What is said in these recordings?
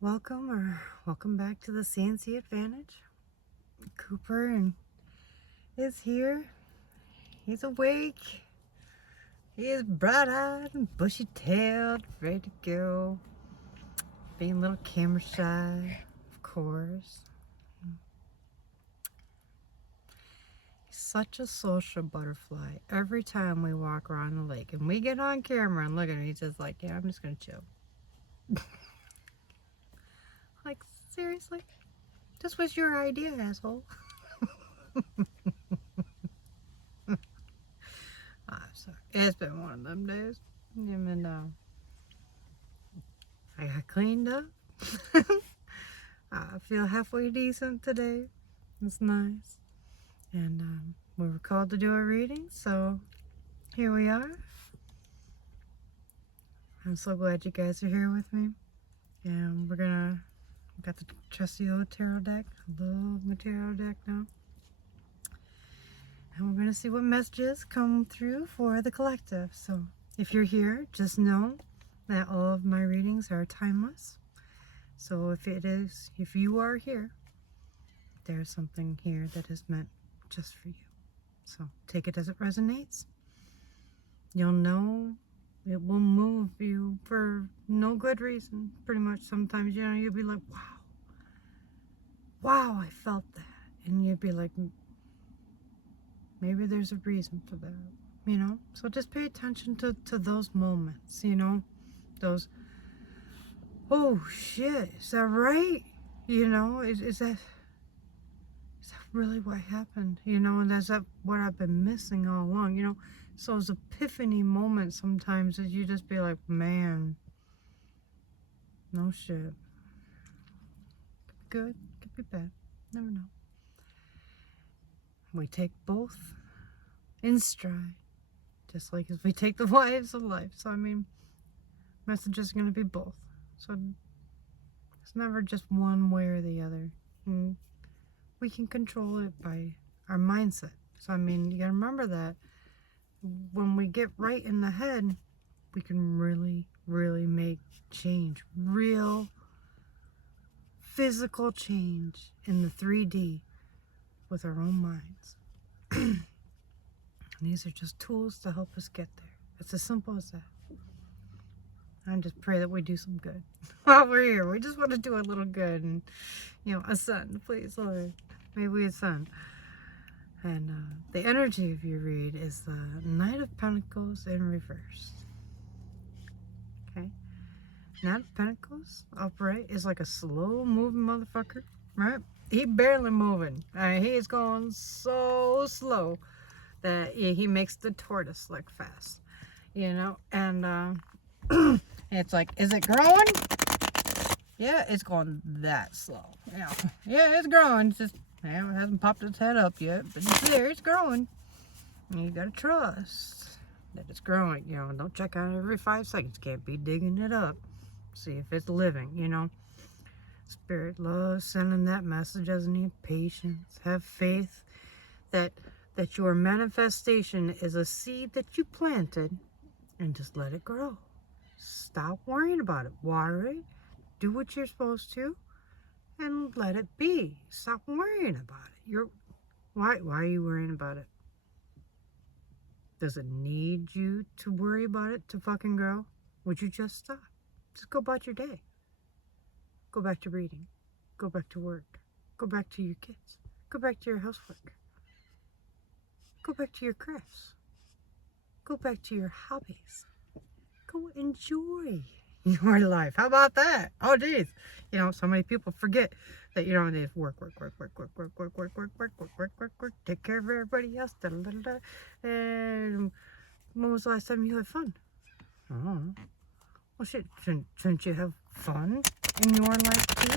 Welcome back to the CNC Advantage. Cooper is here. He's awake. He is bright-eyed and bushy-tailed, ready to go. Being a little camera shy, of course. He's such a social butterfly. Every time we walk around the lake and we get on camera and look at him, he's just like, yeah, I'm just gonna chill. Like, seriously? This was your idea, asshole. So it's been one of them days. And I got cleaned up. I feel halfway decent today. It's nice. And we were called to do a reading, so here we are. I'm so glad you guys are here with me. And we got the trusty old tarot deck. I love my tarot deck now. And we're gonna see what messages come through for the collective. So if you're here, just know that all of my readings are timeless. So if you are here, there's something here that is meant just for you. So take it as it resonates. You'll know it will move you for no good reason. Pretty much sometimes, you'll be like, wow, I felt that. And you'd be like, maybe there's a reason for that, So just pay attention to those moments, those, oh shit, is that right? Is that really what happened? And that's what I've been missing all along, So those epiphany moments sometimes that you just be like, man, no shit. Could be good, could be bad, never know. We take both in stride, just like as we take the waves of life. So message is going to be both. So it's never just one way or the other. And we can control it by our mindset. So you gotta remember that when we get right in the head, we can really, really make change, real physical change in the 3D with our own minds. And these are just tools to help us get there. It's as simple as that. I just pray that we do some good while we're here. We just want to do a little good and, ascend, please, Lord. May we ascend. And the energy of your read is the Knight of Pentacles in reverse. Okay? Knight of Pentacles upright is like a slow moving motherfucker, right? He barely moving. He is going so slow that he makes the tortoise look fast, and it's like, is it growing? Yeah, it's going that slow. Yeah, it's growing. It's just, it hasn't popped its head up yet, but it's there. It's growing. And you gotta trust that it's growing. Don't check on it every 5 seconds. Can't be digging it up. See if it's living. Spirit loves sending that message. Doesn't need patience. Have faith that your manifestation is a seed that you planted, and just let it grow. Stop worrying about it. Water it. Do what you're supposed to, and let it be. Stop worrying about it. Why are you worrying about it? Does it need you to worry about it to fucking grow? Would you just stop? Just go about your day. Go back to reading. Go back to work. Go back to your kids. Go back to your housework. Go back to your crafts. Go back to your hobbies. Go enjoy your life. How about that? Oh, geez. So many people forget that, they work, take care of everybody else, and when was the last time you had fun? Oh, well, shit, shouldn't you have fun in your life too?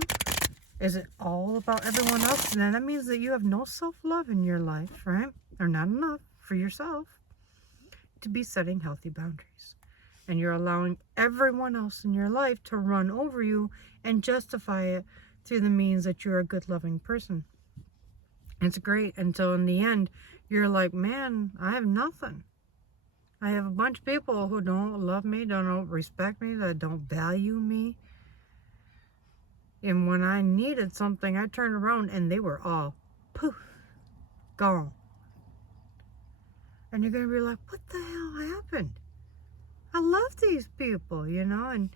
Is it all about everyone else? Then that means that you have no self-love in your life, right? Or not enough for yourself to be setting healthy boundaries. And you're allowing everyone else in your life to run over you and justify it through the means that you're a good, loving person. It's great until in the end, you're like, man, I have nothing. I have a bunch of people who don't love me, don't respect me, that don't value me. And when I needed something, I turned around and they were all poof, gone. And you're going to be like, what the hell happened? I love these people, you know, and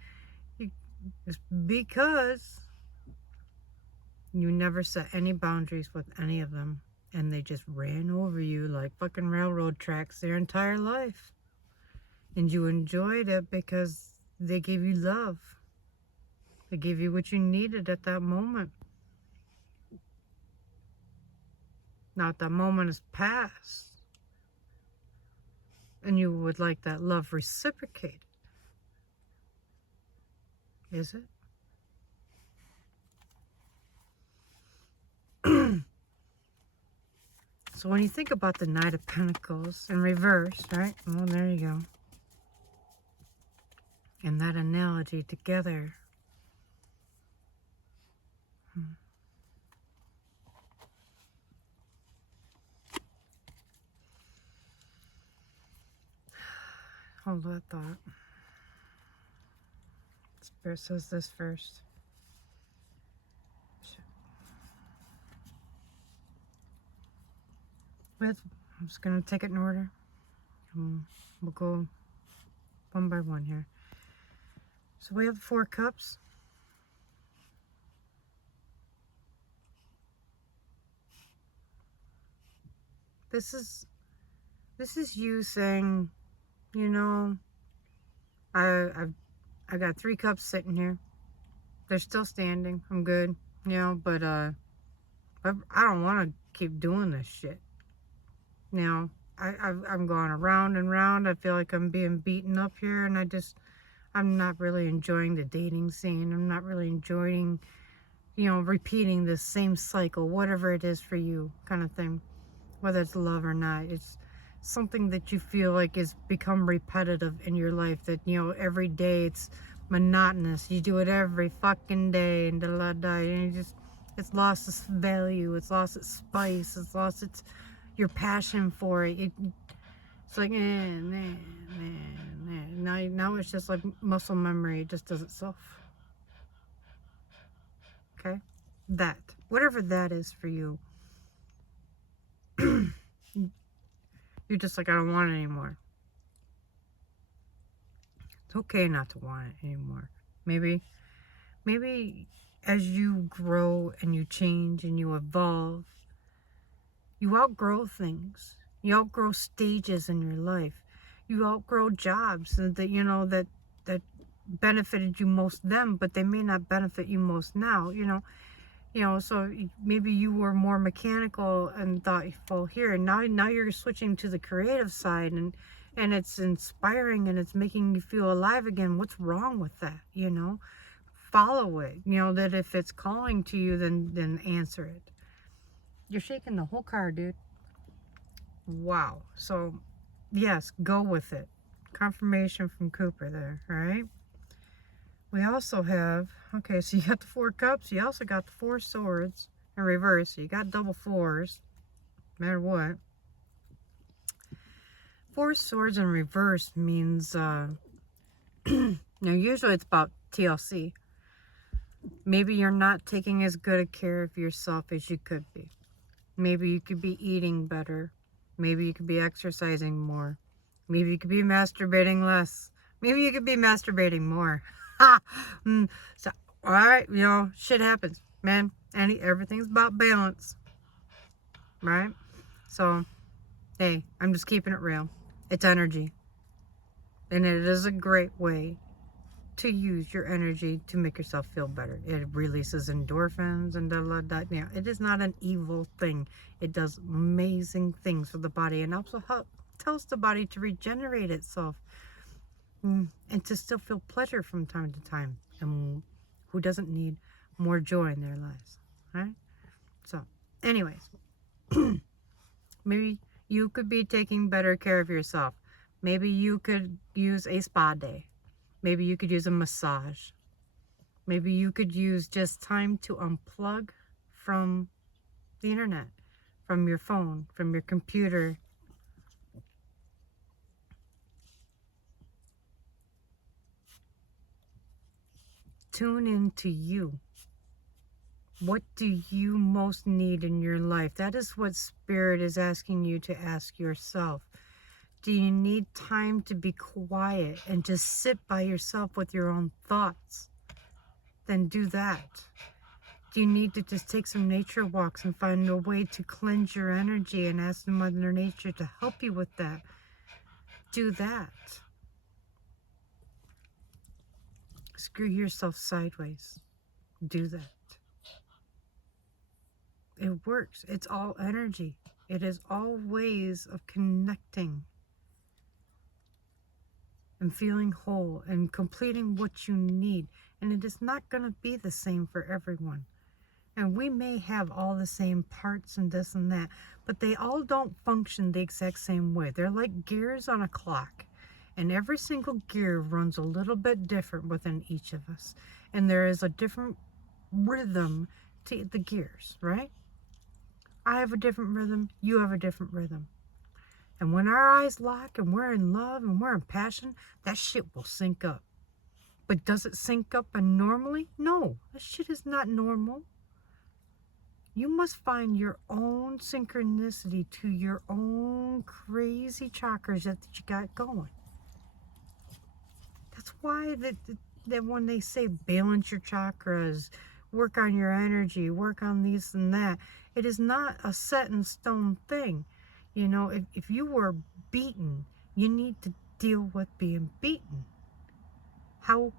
it's because you never set any boundaries with any of them. And they just ran over you like fucking railroad tracks their entire life. And you enjoyed it because they gave you love. They gave you what you needed at that moment. Now that moment is past. And you would like that love reciprocated. Is it? So when you think about the Knight of Pentacles in reverse, right? Well, there you go. And that analogy together. Hold that thought. Spirit says this first. I'm just going to take it in order. We'll go one by one here. So we have the 4 cups. This is you saying, you know, I got 3 cups sitting here. They're still standing. I'm good, you know, but I don't want to keep doing this shit. Now, I'm going around and round. I feel like I'm being beaten up here, and I'm not really enjoying the dating scene. I'm not really enjoying, you know, repeating this same cycle, whatever it is for you, kind of thing. Whether it's love or not, it's something that you feel like is become repetitive in your life, that, you know, every day it's monotonous. You do it every fucking day, and and it's lost its value, it's lost its spice, it's lost your passion for it. It's like, now it's just like muscle memory. It just does itself. Okay? That. Whatever that is for you. You're just like, I don't want it anymore. It's okay not to want it anymore. Maybe as you grow and you change and you evolve, you outgrow things. You outgrow stages in your life. You outgrow jobs that, you know, that benefited you most then, but they may not benefit you most now, you know. So maybe you were more mechanical and thoughtful here, and now you're switching to the creative side, and it's inspiring, and it's making you feel alive again. What's wrong with that? You know, follow it. You know that if it's calling to you, then answer it. You're shaking the whole card, dude. Wow. So yes, go with it. Confirmation from Cooper there. All right. We also have, okay, so you got the 4 cups. You also got the 4 swords in reverse. So you got double 4s, no matter what. 4 swords in reverse means, now usually it's about TLC. Maybe you're not taking as good a care of yourself as you could be. Maybe you could be eating better. Maybe you could be exercising more. Maybe you could be masturbating less. Maybe you could be masturbating more. So, all right, you know, shit happens, man. Everything's about balance, right? So, hey, I'm just keeping it real. It's energy, and it is a great way to use your energy to make yourself feel better. It releases endorphins and Yeah, it is not an evil thing. It does amazing things for the body, and also tells the body to regenerate itself. And to still feel pleasure from time to time. And who doesn't need more joy in their lives, right? So, anyways, maybe you could be taking better care of yourself. Maybe you could use a spa day. Maybe you could use a massage. Maybe you could use just time to unplug from the internet, from your phone, from your computer. Tune into you. What do you most need in your life? That is what Spirit is asking you to ask yourself. Do you need time to be quiet and just sit by yourself with your own thoughts? Then do that. Do you need to just take some nature walks and find a way to cleanse your energy and ask Mother Nature to help you with that? Do that. Screw yourself sideways. Do that. It works. It's all energy. It is all ways of connecting and feeling whole and completing what you need. And it is not going to be the same for everyone. And we may have all the same parts and this and that, but they all don't function the exact same way. They're like gears on a clock. And every single gear runs a little bit different within each of us. And there is a different rhythm to the gears, right? I have a different rhythm. You have a different rhythm. And when our eyes lock and we're in love and we're in passion, that shit will sync up. But does it sync up normally? No, that shit is not normal. You must find your own synchronicity to your own crazy chakras that you got going. That's why that when they say balance your chakras, work on your energy, work on this and that, it is not a set in stone thing. You know, if you were beaten, you need to deal with being beaten. How,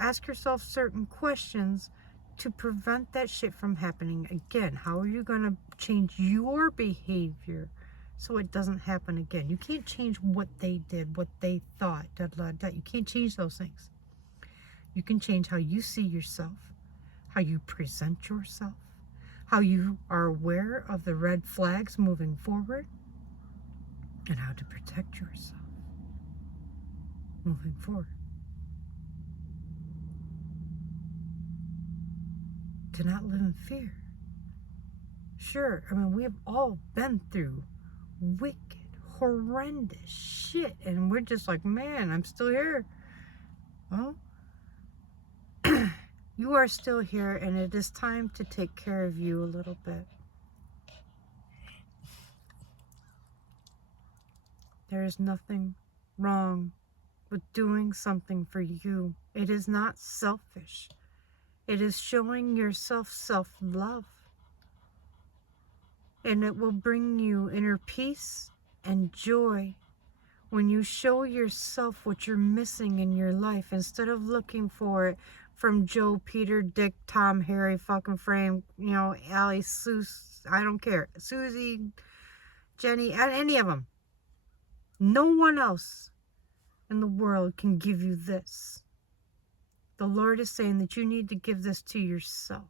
ask yourself certain questions to prevent that shit from happening again. How are you going to change your behavior so it doesn't happen again? You can't change what they did, what they thought, You can't change those things. You can change how you see yourself, how you present yourself, how you are aware of the red flags moving forward, and how to protect yourself moving forward. To not live in fear. Sure, I mean, we have all been through wicked, horrendous shit, and we're just like, man, I'm still here. Well, you are still here, and it is time to take care of you a little bit. There is nothing wrong with doing something for you. It is not selfish. It is showing yourself self-love. And it will bring you inner peace and joy when you show yourself what you're missing in your life instead of looking for it from Joe, Peter, Dick, Tom, Harry, fucking Frank, Allie, Sue, I don't care, Susie, Jenny, any of them. No one else in the world can give you this. The Lord is saying that you need to give this to yourself.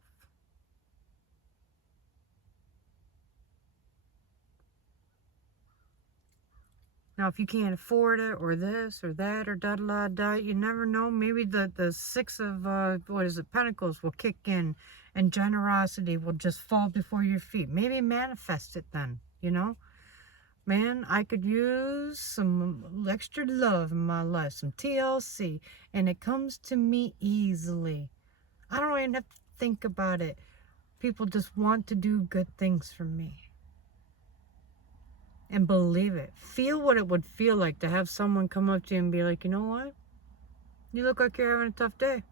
Now, if you can't afford it, or this, or that, or da-da-da-da, you never know. Maybe the six of, Pentacles will kick in, and generosity will just fall before your feet. Maybe manifest it then, Man, I could use some extra love in my life, some TLC, and it comes to me easily. I don't even have to think about it. People just want to do good things for me. And believe it. Feel what it would feel like to have someone come up to you and be like, you know what? You look like you're having a tough day.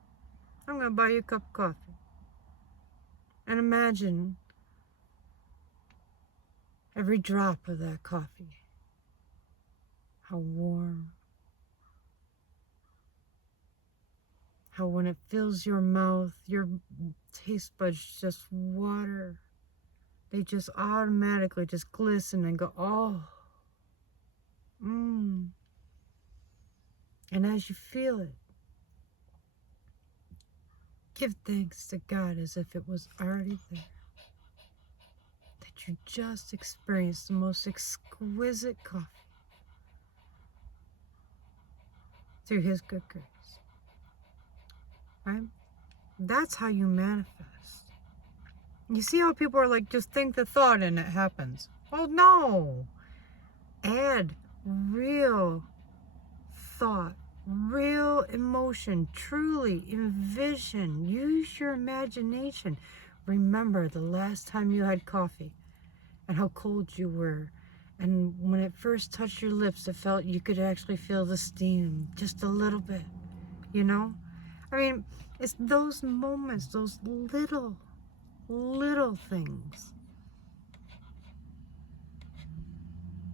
I'm going to buy you a cup of coffee. And imagine every drop of that coffee. How warm. How when it fills your mouth, your taste buds just water. They just automatically just glisten and go, oh. And as you feel it, give thanks to God as if it was already there. That you just experienced the most exquisite coffee through His good grace. Right? That's how you manifest. You see how people are like, just think the thought and it happens. Well, no. Add real thought, real emotion, truly envision, use your imagination. Remember the last time you had coffee and how cold you were. And when it first touched your lips, it felt you could actually feel the steam just a little bit, you know? I mean, it's those moments, those little things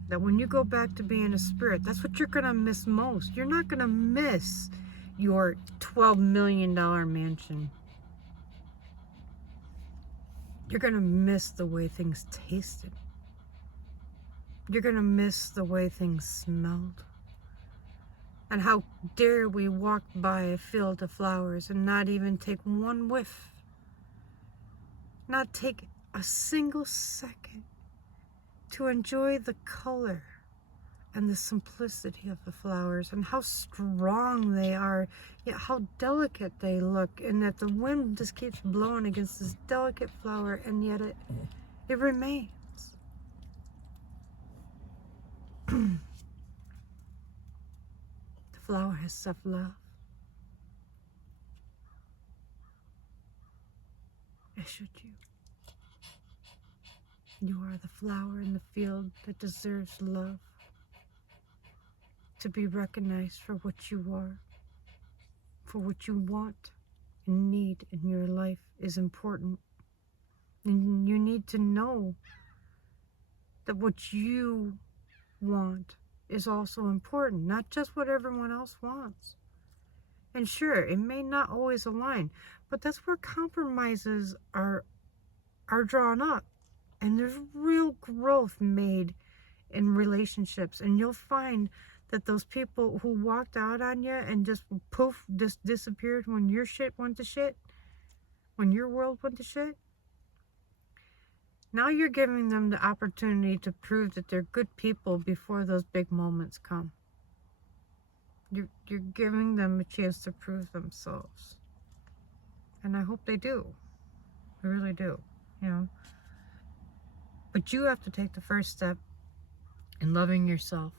that when you go back to being a spirit, that's what you're going to miss most. You're not going to miss your $12 million mansion. You're going to miss the way things tasted. You're going to miss the way things smelled. And how dare we walk by a field of flowers and not even take one whiff. Not take a single second to enjoy the color and the simplicity of the flowers and how strong they are, yet how delicate they look, and that the wind just keeps blowing against this delicate flower, and yet it remains. The flower has self-love. As should you. You are the flower in the field that deserves love. To be recognized for what you are, for what you want and need in your life is important. And you need to know that what you want is also important, not just what everyone else wants. And sure, it may not always align, but that's where compromises are drawn up. And there's real growth made in relationships. And you'll find that those people who walked out on you and just poof, just disappeared when your shit went to shit, when your world went to shit, now you're giving them the opportunity to prove that they're good people before those big moments come. You're giving them a chance to prove themselves. And I hope they do. I really do, you know. But you have to take the first step in loving yourself.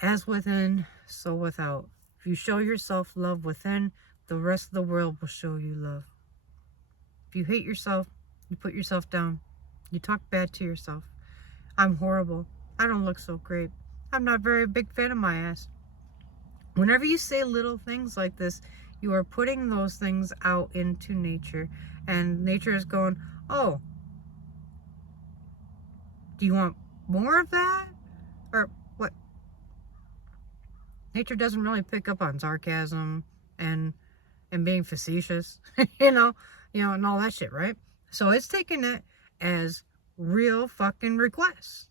As within, so without. If you show yourself love within, the rest of the world will show you love. If you hate yourself, you put yourself down. You talk bad to yourself. I'm horrible. I don't look so great. I'm not a very big fan of my ass. Whenever you say little things like this, you are putting those things out into nature. And nature is going, oh, do you want more of that? Or what? Nature doesn't really pick up on sarcasm and being facetious, you know, and all that shit, right? So it's taking it as real fucking requests.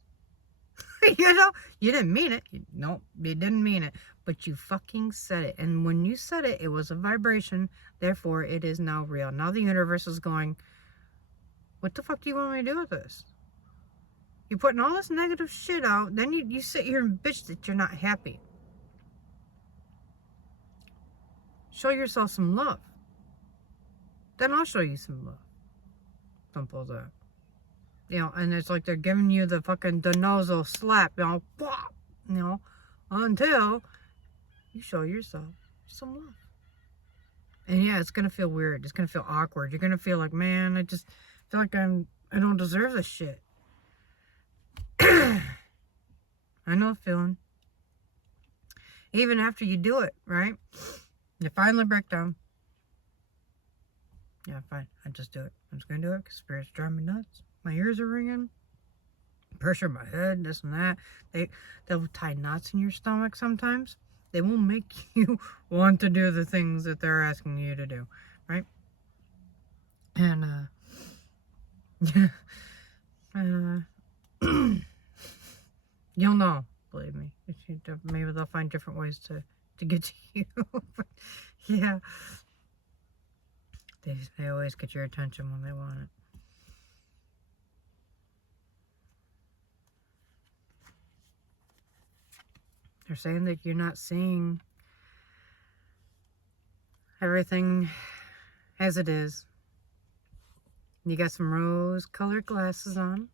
You know, you didn't mean it. No, you didn't mean it. But you fucking said it. And when you said it, it was a vibration. Therefore, it is now real. Now the universe is going, what the fuck do you want me to do with this? You're putting all this negative shit out. Then you sit here and bitch that you're not happy. Show yourself some love. Then I'll show you some love. Simple as that. You know, and it's like they're giving you the fucking Donoso slap, you know, pop, you know, until you show yourself some love. And yeah, it's gonna feel weird. It's gonna feel awkward. You're gonna feel like, man, I just feel like I don't deserve this shit. I know the feeling. Even after you do it, right? You finally break down. Yeah, fine. I just do it. I'm just gonna do it because spirits drive me nuts. My ears are ringing. Pressure in my head, this and that. They'll tie knots in your stomach sometimes. They will make you want to do the things that they're asking you to do, right? And you'll know, believe me. Maybe they'll find different ways to get to you. But yeah, they always get your attention when they want it. They're saying that you're not seeing everything as it is. You got some rose-colored glasses on.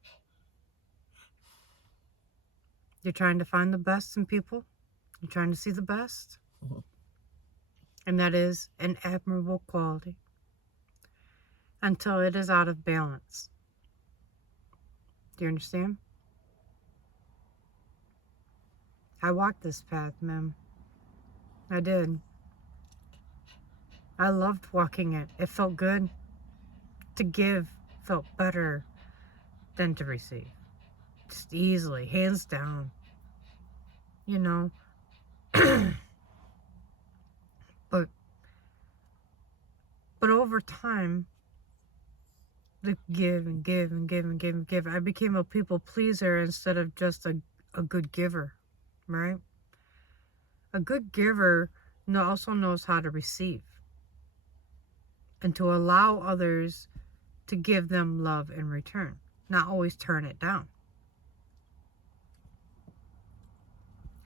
You're trying to find the best in people. You're trying to see the best. And that is an admirable quality. Until it is out of balance. Do you understand? I walked this path, ma'am. I did. I loved walking it. It felt good. To give felt better than to receive. Just easily, hands down. You know. But over time, the give and give and give and give and give, I became a people pleaser instead of just a good giver, right? A good giver also knows how to receive and to allow others to give them love in return, not always turn it down,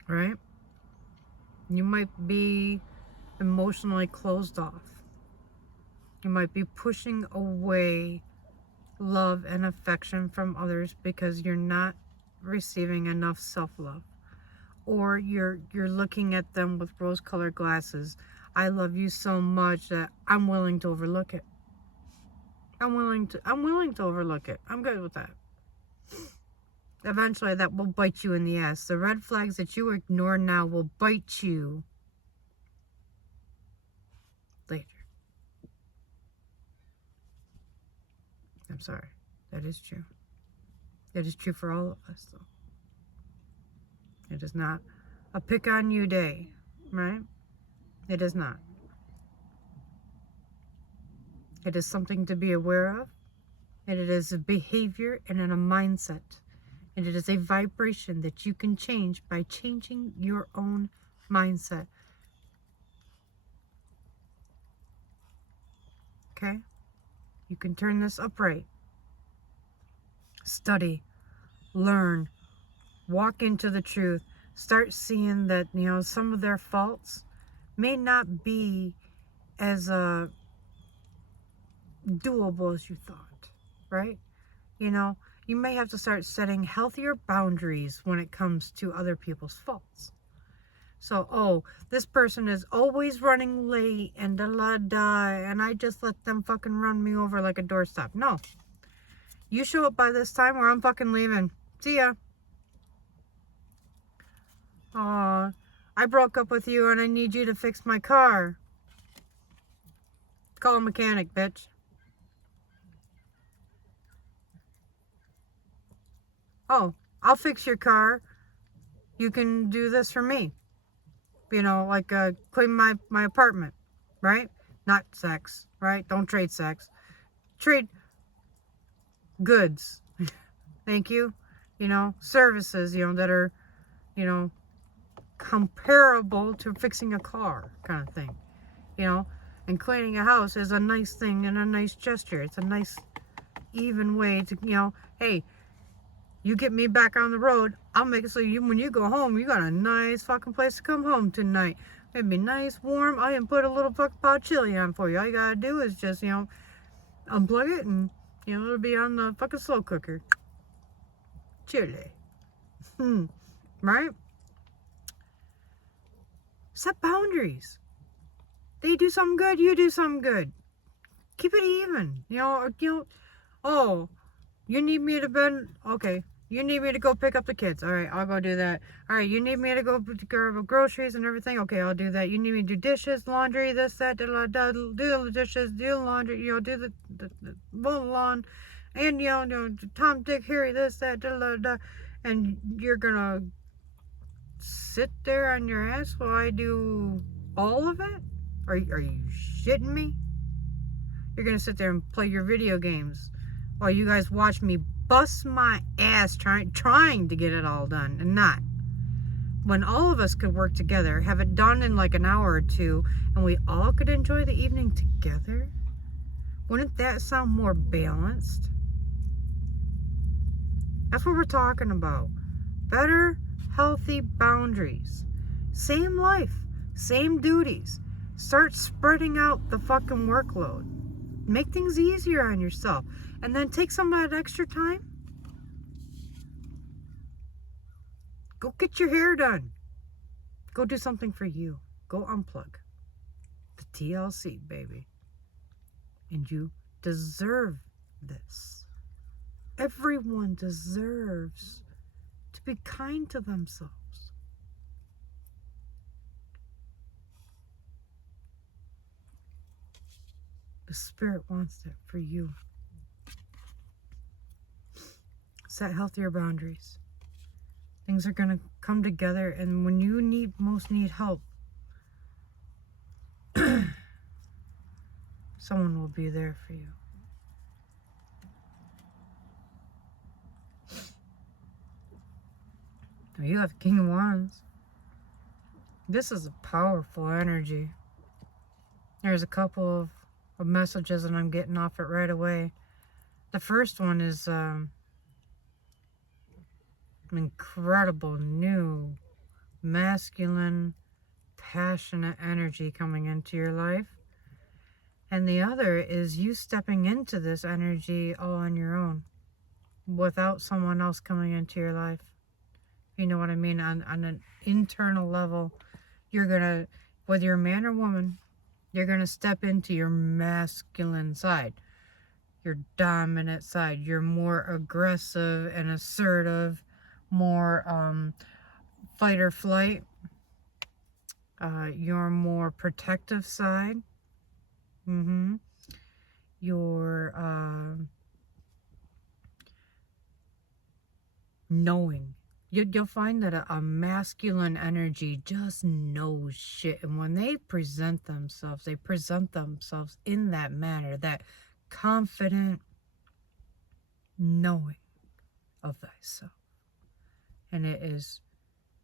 right? You might be emotionally closed off. You might be pushing away love and affection from others because you're not receiving enough self-love. Or you're looking at them with rose-colored glasses. I love you so much that I'm willing to overlook it. I'm willing to overlook it. I'm good with that. Eventually that will bite you in the ass. The red flags that you ignore now will bite you later. I'm sorry. That is true. It is true for all of us, though. It is not a pick on you day, right? It is not. It is something to be aware of. And it is a behavior and a mindset. And it is a vibration that you can change by changing your own mindset. Okay? You can turn this upright. Study. Learn. Walk into the truth. Start seeing that, some of their faults may not be as doable as you thought, right? You may have to start setting healthier boundaries when it comes to other people's faults. So, this person is always running late and and I just let them fucking run me over like a doorstop. No. You show up by this time or I'm fucking leaving. See ya. I broke up with you and I need you to fix my car. Call a mechanic, bitch. I'll fix your car. You can do this for me. Clean my apartment, right? Not sex, right? Don't trade sex. Trade goods. Thank you. Services, that are, comparable to fixing a car kind of thing. And cleaning a house is a nice thing and a nice gesture. It's a nice, even way to, hey, you get me back on the road, I'll make it so when you go home, you got a nice fucking place to come home tonight. It'd be nice, warm. I can put a little fucking pot of chili on for you. All you gotta do is just, unplug it and, it'll be on the fucking slow cooker. Chili. Right? Set boundaries. They do something good, you do something good. Keep it even. You need me to bend. Okay. You need me to go pick up the kids. All right, I'll go do that. All right, you need me to go grab groceries and everything. Okay, I'll do that. You need me to do dishes, laundry, this, that, do the dishes, do the laundry, do the mow the lawn, and Tom, Dick, Harry, this, that, and you're gonna sit there on your ass while I do all of it? Are you shitting me? You're gonna sit there and play your video games while you guys watch me bust my ass trying to get it all done and not. When all of us could work together, have it done in like an hour or two, and we all could enjoy the evening together, wouldn't that sound more balanced? That's what we're talking about. Better, healthy boundaries. Same life, same duties. Start spreading out the fucking workload. Make things easier on yourself. And then take some of that extra time. Go get your hair done. Go do something for you. Go unplug. The TLC, baby. And you deserve this. Everyone deserves to be kind to themselves. The Spirit wants that for you. Set healthier boundaries. Things are going to come together, and when you most need help, someone will be there for you. You have King of Wands. This is a powerful energy. There's a couple of messages that I'm getting off it right away. The first one is an incredible new masculine, passionate energy coming into your life. And the other is you stepping into this energy all on your own, without someone else coming into your life. You know what I mean? On an internal level, you're going to, whether you're a man or woman, you're going to step into your masculine side, your dominant side. You're more aggressive and assertive, more fight or flight. Your more protective side. Your knowing. You'll find that a masculine energy just knows shit. And when they present themselves in that manner, that confident knowing of thyself. And it is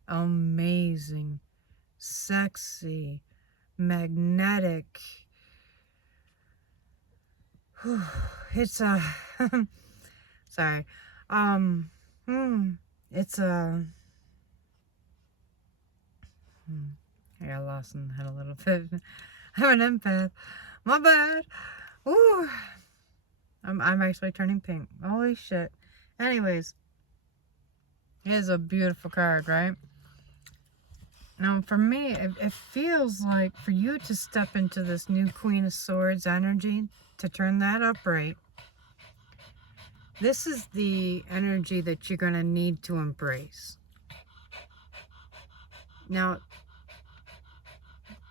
amazing, sexy, magnetic. It's a sorry. It's a I got lost in the head a little bit. I'm an empath. My bad. Ooh. I'm actually turning pink. Holy shit. Anyways, it is a beautiful card, right? Now, for me, it feels like for you to step into this new Queen of Swords energy, to turn that upright, this is the energy that you're going to need to embrace. Now,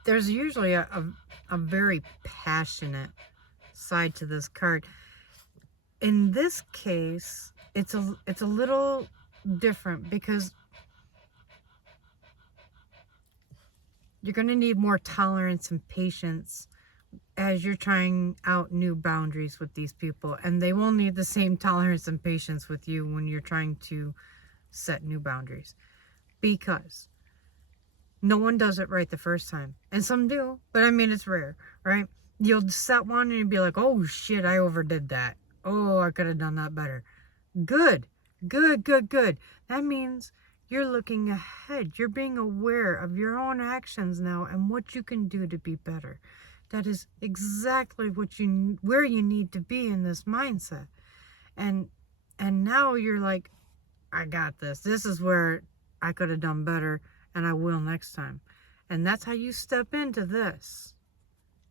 there's usually a very passionate side to this card. In this case, it's a little different because you're going to need more tolerance and patience as you're trying out new boundaries with these people. And they will need the same tolerance and patience with you when you're trying to set new boundaries. Because no one does it right the first time. And some do, but I mean, it's rare, right? You'll set one and you'll be like, oh shit, I overdid that. Oh, I could have done that better. Good. That means you're looking ahead. You're being aware of your own actions now and what you can do to be better. That is exactly where you need to be in this mindset. And now you're like, I got this. This is where I could have done better and I will next time. And that's how you step into this.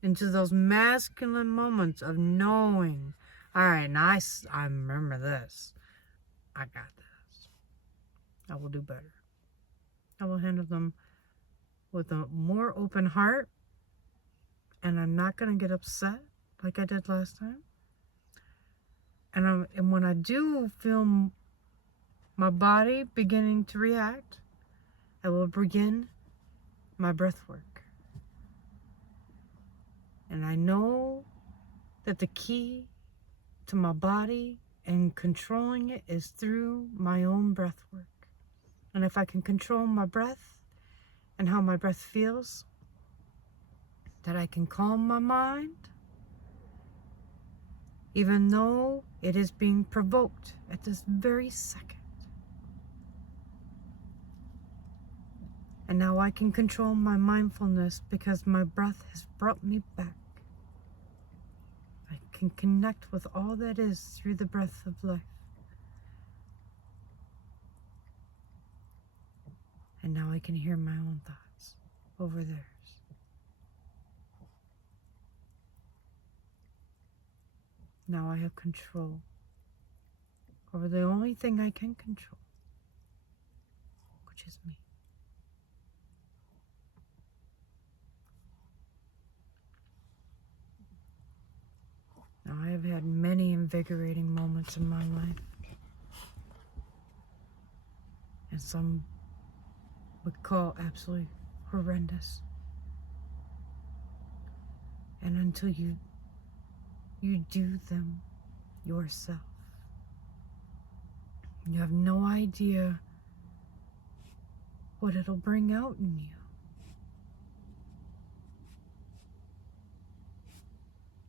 Into those masculine moments of knowing, all right, now I remember this. I got this. I will do better. I will handle them with a more open heart. And I'm not going to get upset like I did last time. And when I do feel my body beginning to react, I will begin my breath work. And I know that the key to my body and controlling it is through my own breath work. And if I can control my breath and how my breath feels, that I can calm my mind, even though it is being provoked at this very second. And now I can control my mindfulness because my breath has brought me back. I can connect with all that is through the breath of life. And now I can hear my own thoughts. over theirs. Now I have control over the only thing I can control, which is me. Now I have had many invigorating moments in my life, and some would call absolutely horrendous. And until you do them yourself, you have no idea what it'll bring out in you.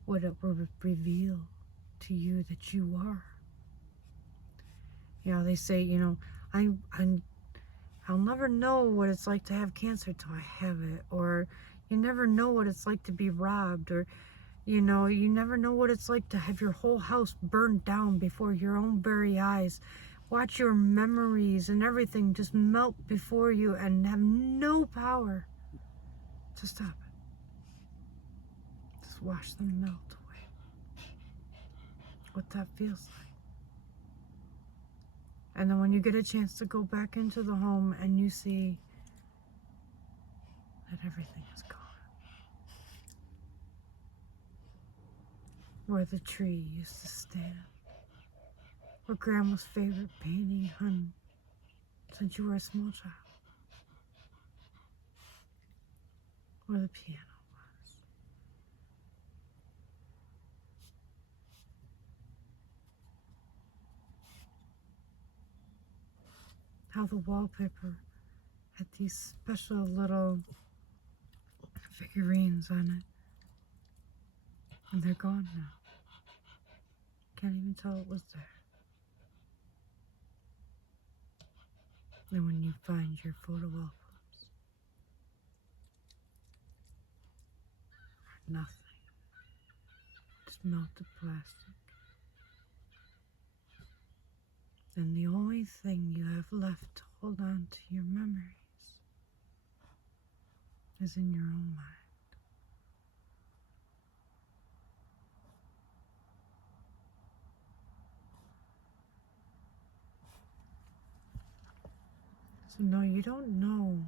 What it will reveal to you that you are. You know, they say, you know, I'll never know what it's like to have cancer till I have it. Or you never know what it's like to be robbed. Or, you know, you never know what it's like to have your whole house burned down before your own very eyes. Watch your memories and everything just melt before you and have no power to stop it. Just watch them melt away. What that feels like. And then when you get a chance to go back into the home and you see that everything is gone. Where the tree used to stand. Where Grandma's favorite painting hung since you were a small child. Where the piano was. How the wallpaper had these special little figurines on it. And they're gone now. Can't even tell it was there. And when you find your photo albums, nothing. Just melted plastic. And the only thing you have left to hold on to your memories is in your own mind. So no, you don't know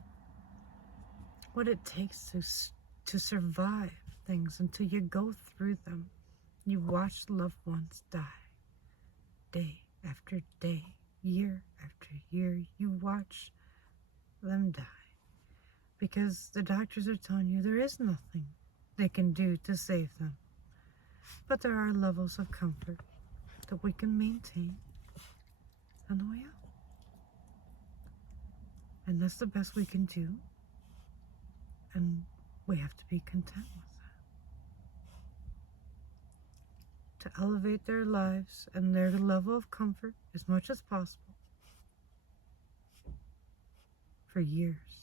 what it takes to survive things until you go through them. You watch loved ones die, day after day, year after year. You watch them die because the doctors are telling you there is nothing they can do to save them. But there are levels of comfort that we can maintain on the way out. And that's the best we can do. And we have to be content with that. To elevate their lives and their level of comfort as much as possible for years.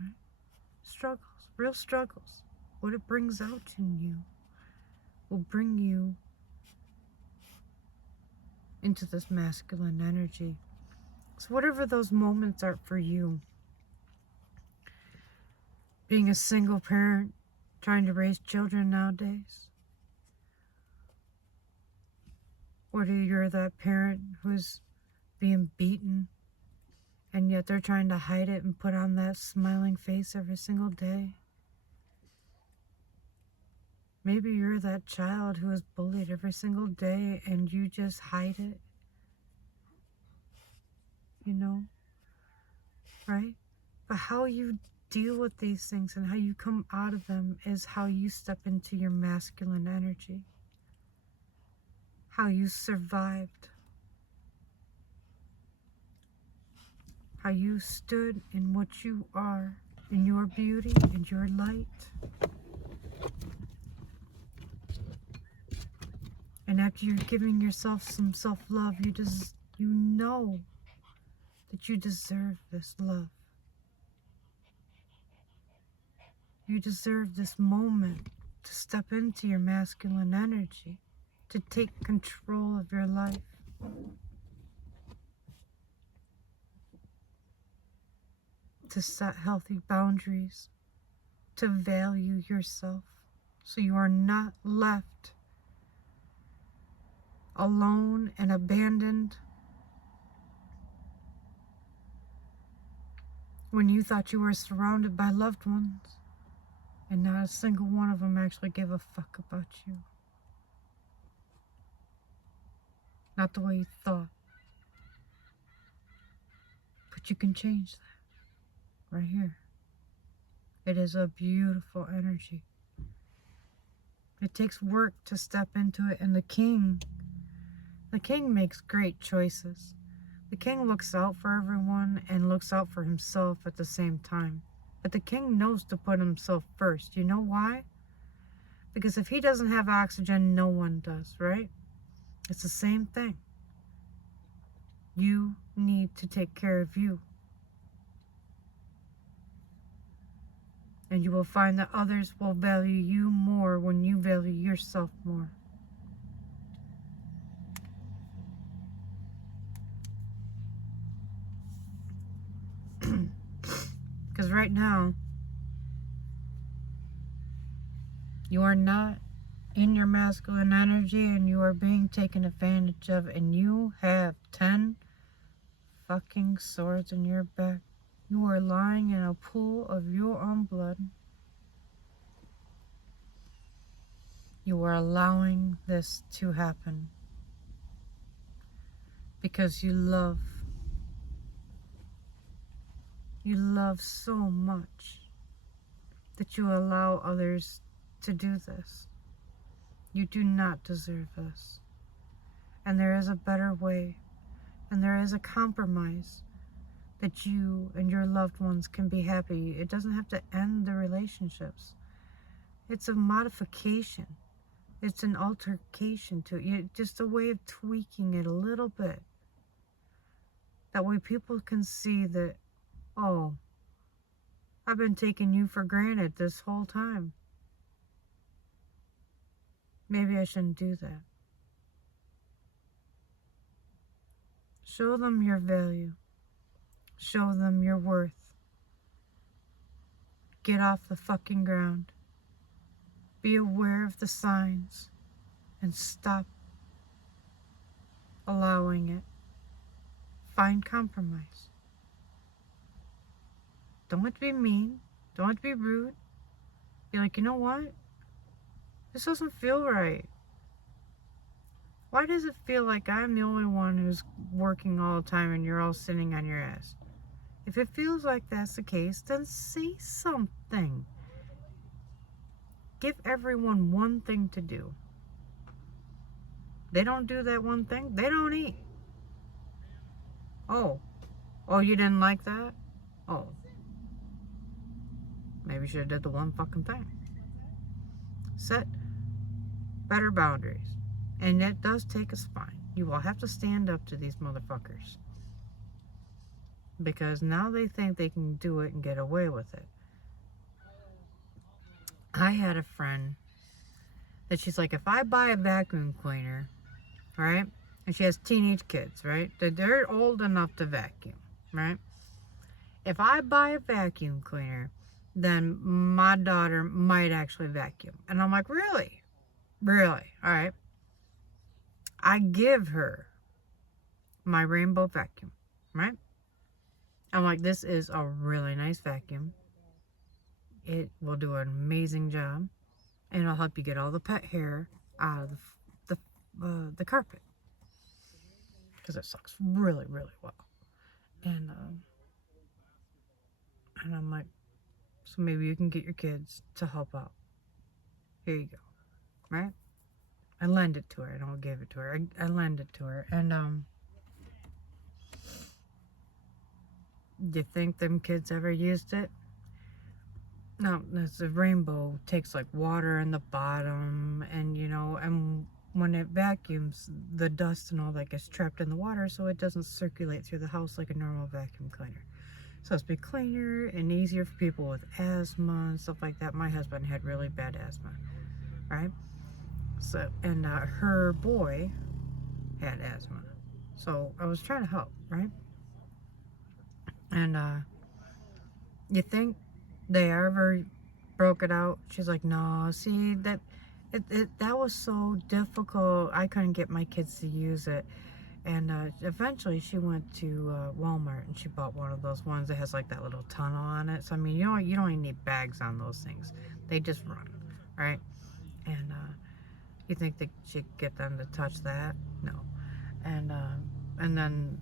Right? Struggles, real struggles. What it brings out in you will bring you into this masculine energy. So whatever those moments are for you, being a single parent, trying to raise children nowadays, or you're that parent who's being beaten and yet they're trying to hide it and put on that smiling face every single day. Maybe you're that child who is bullied every single day and you just hide it. You know, right? But how you deal with these things and how you come out of them is how you step into your masculine energy. How you survived. How you stood in what you are, in your beauty and your light. And after you're giving yourself some self-love, you know that you deserve this love. You deserve this moment to step into your masculine energy, to take control of your life. to set healthy boundaries, to value yourself so you are not left alone and abandoned when you thought you were surrounded by loved ones and not a single one of them actually gave a fuck about you. Not the way you thought. But you can change that right here. It is a beautiful energy. It takes work to step into it, and the king makes great choices. The king looks out for everyone and looks out for himself at the same time. But the king knows to put himself first. You know why? Because if he doesn't have oxygen, no one does, right? It's the same thing. You need to take care of you. And you will find that others will value you more when you value yourself more. Because right now, you are not in your masculine energy and you are being taken advantage of, and you have 10 fucking swords in your back. You are lying in a pool of your own blood. You are allowing this to happen because you love so much that you allow others to do this. You do not deserve this. And there is a better way. And there is a compromise that you and your loved ones can be happy. It doesn't have to end the relationships. It's a modification. It's an altercation to it. Just a way of tweaking it a little bit. That way people can see that, oh, I've been taking you for granted this whole time. Maybe I shouldn't do that. Show them your value. Show them your worth. Get off the fucking ground. Be aware of the signs and stop allowing it. Find compromise. Don't be mean. Don't be rude. Be like, you know what? This doesn't feel right. Why does it feel like I'm the only one who's working all the time and you're all sitting on your ass? If it feels like that's the case, then say something. Give everyone one thing to do. They don't do that one thing, they don't eat. Oh, you didn't like that? Oh, maybe you should have did the one fucking thing. Set better boundaries. And it does take a spine. You will have to stand up to these motherfuckers. Because now they think they can do it and get away with it. I had a friend that she's like, if I buy a vacuum cleaner, right? And she has teenage kids, right? They're old enough to vacuum, right? If I buy a vacuum cleaner, then my daughter might actually vacuum. And I'm like, really? Really? All right. I give her my rainbow vacuum, right? I'm like, this is a really nice vacuum. It will do an amazing job. And it'll help you get all the pet hair out of the carpet. Because it sucks really, really well. And I'm like, so maybe you can get your kids to help out. Here you go. Right? I lend it to her. I don't give it to her. I lend it to her. And do you think them kids ever used it? No, the rainbow takes like water in the bottom, and you know, and when it vacuums, the dust and all that gets trapped in the water, so it doesn't circulate through the house like a normal vacuum cleaner. So it's be cleaner and easier for people with asthma and stuff like that. My husband had really bad asthma, right? So, and her boy had asthma. So I was trying to help, right? And You think they ever broke it out? She's like, no, see, that was so difficult. I couldn't get my kids to use it. And eventually she went to Walmart and she bought one of those ones that has like that little tunnel on it. So I mean, you don't even need bags on those things. They just run, right? And you think that she'd get them to touch that? No. And then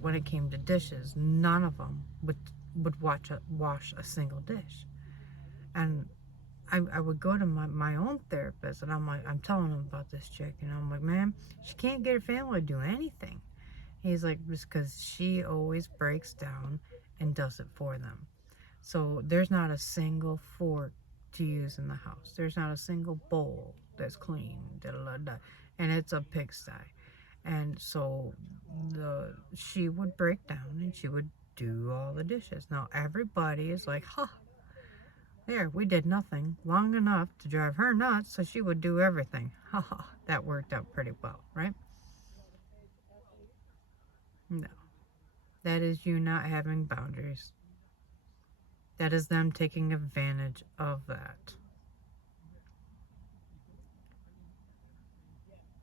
when it came to dishes, none of them would wash a single dish. And I would go to my own therapist and I'm telling him about this chick and I'm like, man, she can't get her family to do anything. He's like, just because she always breaks down and does it for them. So there's not a single fork to use in the house. There's not a single bowl that's clean. Da, da, da, and it's a pigsty. And so she would break down and she would do all the dishes. Now everybody is like, huh, there, we did nothing long enough to drive her nuts, so she would do everything. Ha ha, that worked out pretty well, right? No, that is you not having boundaries. That is them taking advantage of that.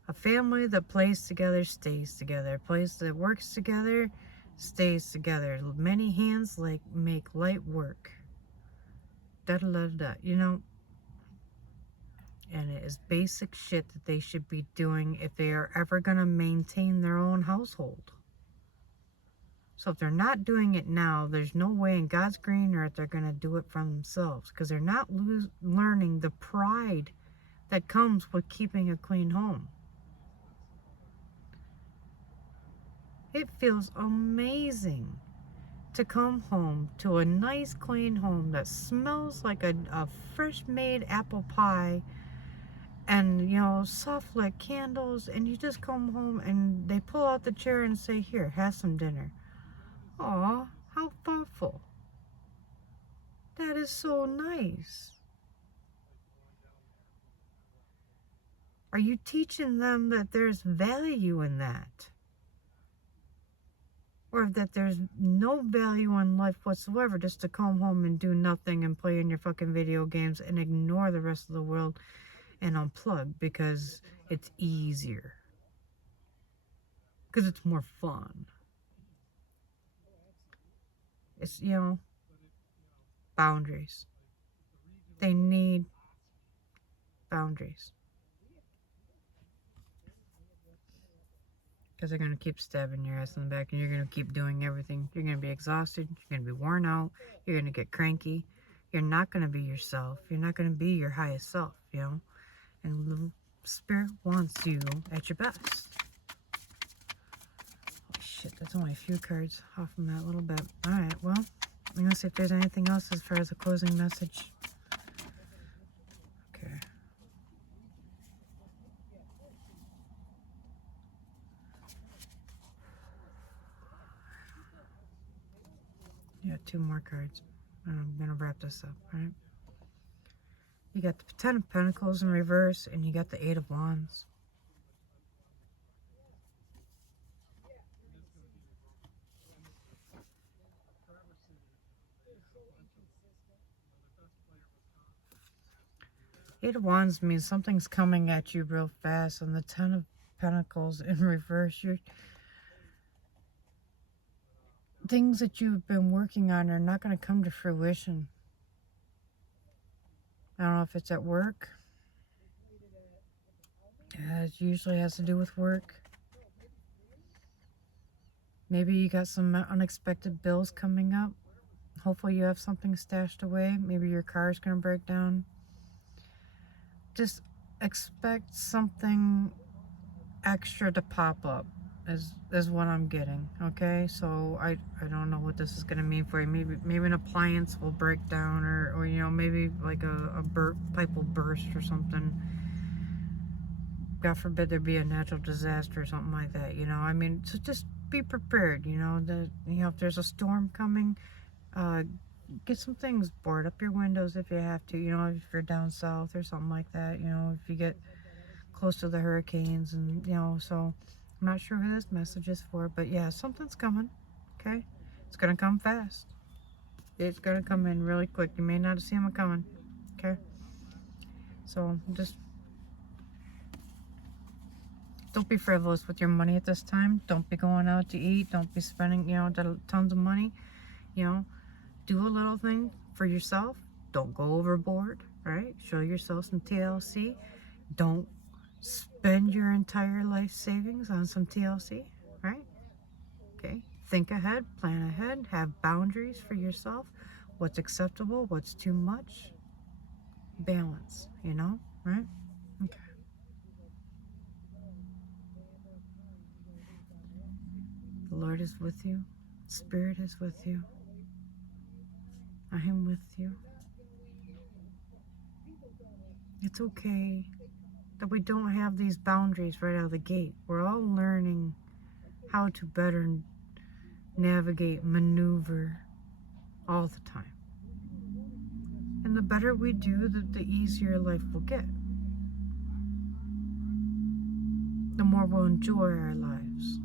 A family that plays together stays together. A place that works together stays together. Many hands like make light work. Da da da da. You know, and it is basic shit that they should be doing if they are ever gonna maintain their own household. So if they're not doing it now, there's no way in God's green earth they're gonna do it for themselves because they're not learning the pride that comes with keeping a clean home. It feels amazing to come home to a nice clean home that smells like a fresh made apple pie and you know soft lit candles, and you just come home and they pull out the chair and say, here, have some dinner. Aw, how thoughtful. That is so nice. Are you teaching them that there's value in that? Or that there's no value in life whatsoever just to come home and do nothing and play in your fucking video games and ignore the rest of the world and unplug because it's easier. Because it's more fun. It's, you know, boundaries. They need boundaries. Because they're going to keep stabbing your ass in the back and you're going to keep doing everything. You're going to be exhausted. You're going to be worn out. You're going to get cranky. You're not going to be yourself. You're not going to be your highest self, you know. And the spirit wants you at your best. Holy shit, that's only a few cards off from that little bit. Alright, well, I'm going to see if there's anything else as far as a closing message. Okay. You got 2 more cards. I'm going to wrap this up, alright? You got the Ten of Pentacles in reverse, and you got the 8 of Wands. Eight of Wands means something's coming at you real fast, and the Ten of Pentacles in reverse, things that you've been working on are not going to come to fruition. I don't know if it's at work. Yeah, it usually has to do with work. Maybe you got some unexpected bills coming up. Hopefully you have something stashed away. Maybe your car's going to break down. Just expect something extra to pop up is what I'm getting. Okay, so I don't know what this is going to mean for you. Maybe an appliance will break down, or you know, maybe like a pipe will burst or something. God forbid there be a natural disaster or something like that, you know. I mean, so just be prepared, you know, that, you know, if there's a storm coming, get some things, board up your windows if you have to, you know, if you're down south or something like that, you know, if you get close to the hurricanes, and, you know, so I'm not sure who this message is for, but yeah, something's coming, okay? It's gonna come fast. It's gonna come in really quick. You may not see them coming. Okay? So just don't be frivolous with your money at this time. Don't be going out to eat. Don't be spending, tons of money. Do a little thing for yourself. Don't go overboard, right? Show yourself some TLC. Don't spend your entire life savings on some TLC, right? Okay? Think ahead, plan ahead, have boundaries for yourself. What's acceptable, what's too much. Balance, right? Okay. The Lord is with you. Spirit is with you. I am with you. It's okay that we don't have these boundaries right out of the gate. We're all learning how to better navigate, maneuver all the time. And the better we do, the easier life will get. The more we'll enjoy our lives,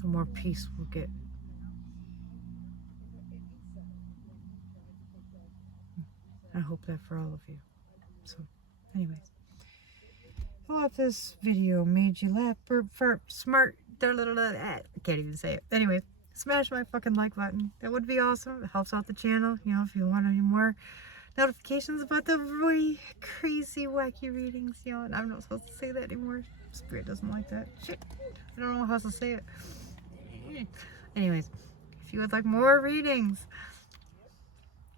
the more peace we'll get. I hope that for all of you. So, anyways. I hope this video made you laugh, burp, smart, I can't even say it. Anyways, smash my fucking like button. That would be awesome. It helps out the channel, if you want any more notifications about the really crazy, wacky readings, and I'm not supposed to say that anymore. Spirit doesn't like that. Shit. I don't know how to say it. Anyways, if you would like more readings,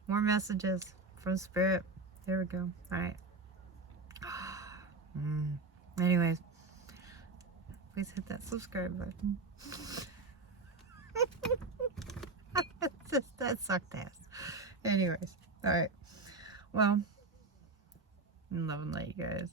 more messages from Spirit, there we go. Alright. Anyways, please hit that subscribe button. That sucked ass. Anyways, alright. Well, love and light, you guys.